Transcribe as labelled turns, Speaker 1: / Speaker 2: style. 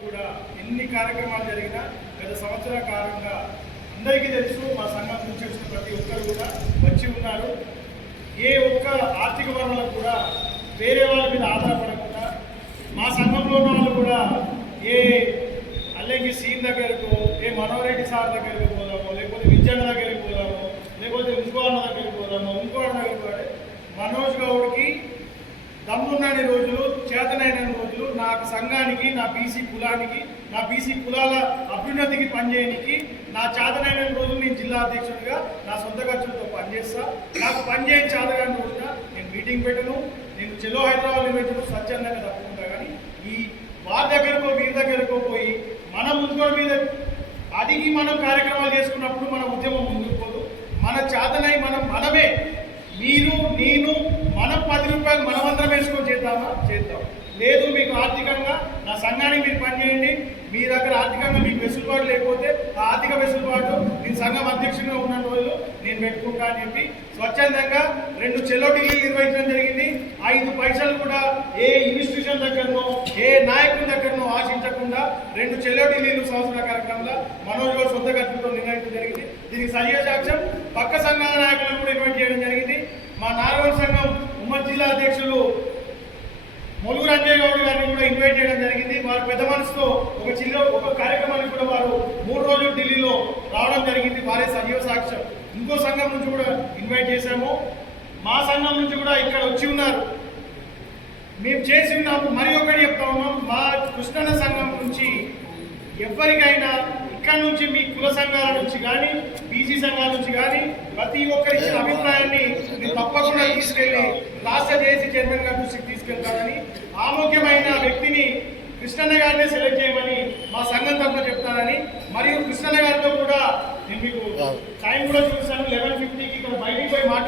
Speaker 1: కూడా ఎన్ని కార్యక్రమాలు జరిగినా గత సంవత్సర కాలంగా అందరికీ తెలుసు మా సంఘం నుంచి వచ్చిన ప్రతి ఒక్కరు కూడా వచ్చి ఉన్నారు. ఏ ఒక్క ఆర్థిక వనరులకు కూడా వేరే వాళ్ళ మీద ఆధారపడకుండా మా సంఘంలో ఉన్న వాళ్ళు కూడా ఏ అల్లెంగి సీన్ దగ్గరకు ఏ మనోరెడ్డి సార్ దగ్గరకు పోదామో లేకపోతే విద్యాన్న దగ్గర పోదాము లేకపోతే ఇంకో అన్న దగ్గరికి పోదాము ఇంకో అన్న దగ్గరికి పోతే మనోజ్ గౌడ్కి దమ్మున్నని రోజులు చేతనైన రోజులు నా సంఘానికి నా బీసీ కులానికి నా బీసీ కులాల అభ్యున్నతికి పనిచేయడానికి నా చేతనైన రోజులు నేను జిల్లా అధ్యక్షుడిగా నా సొంత ఖర్చులతో పనిచేస్తా. నాకు పనిచేయని చేతగాని రోజున నేను మీటింగ్ పెట్టను. నేను చెలో హైదరాబాద్ పెట్టను స్వచ్ఛందంగా తప్పుకుంటా కానీ ఈ వారి దగ్గరకో వీరి దగ్గరకో పోయి మనం ముందుకోవడం మీద అడిగి మనం కార్యక్రమాలు చేసుకున్నప్పుడు మన ఉద్యమం ముందుకు పోదు. మన చేతనై మనం మనమే మీరు నేను పది రూపాయలు మనమందరం వేసుకొని చేద్దామా? చేద్దాం. లేదు మీకు ఆర్థికంగా నా సంఘానికి మీరు పనిచేయండి. మీ దగ్గర ఆర్థికంగా మీకు వెసులుబాటు లేకపోతే ఆ ఆర్థిక వెసులుబాటు నేను సంఘం అధ్యక్షుడిగా ఉన్న రోజులు నేను పెట్టుకుంటా అని చెప్పి స్వచ్ఛందంగా రెండు చెల్లో ఢిల్లీలు నిర్వహించడం జరిగింది. ఐదు పైసలు కూడా ఏ ఇన్స్టిట్యూషన్ దగ్గరనో ఏ నాయకుల దగ్గరనో ఆశించకుండా రెండు చెల్లో ఢిల్లీలు సంవత్సరాల కార్యక్రమంలో మనోజ్ గారు సొంత ఖర్చుతో నిర్ణయించడం జరిగింది. దీనికి సజీవ సాక్ష్యం పక్క సంఘాల నాయకులను కూడా ఇన్వైట్ చేయడం జరిగింది. మా నారాయణ సంఘం ఉమ్మడి జిల్లా అధ్యక్షులు ములుగురు అంజయ్ గౌడ్ గారిని కూడా ఇన్వైట్ చేయడం జరిగింది వారు పెద్ద మనసుతో ఒక చిన్న ఒక కార్యక్రమానికి కూడా వారు మూడు రోజులు ఢిల్లీలో రావడం జరిగింది వారే సజీవ సాక్ష్యం. ఇంకో సంఘం నుంచి కూడా ఇన్వైట్ చేశాము. మా సంఘం నుంచి కూడా ఇక్కడ వచ్చి ఉన్నారు. మేము చేసి ఉన్నాము. మరి ఒకటి చెప్తా ఉన్నాం. మా కృష్ణన్న సంఘం నుంచి ఎవరికైనా ఇక్కడ నుంచి మీ కుల సంఘాల నుంచి కానీ బీసీ సంఘాల నుంచి కానీ ప్రతి ఒక్కరి అభిప్రాయాన్ని నేను తప్పకుండా తీసుకెళ్ళి రాష్ట్ర జేసీ చైర్మన్ గారి దృష్టికి తీసుకెళ్తానని ఆరోగ్యమైన వ్యక్తిని కృష్ణన్న గారినే సెలెక్ట్ చేయమని మా సంఘం తరఫున చెప్తానని మరియు కృష్ణన్న గారితో కూడా నేను మీకు టైం కూడా చూపిస్తాను లెవెన్ ఫిఫ్టీకి ఇక్కడ బయటికి పోయి మాట్లాడు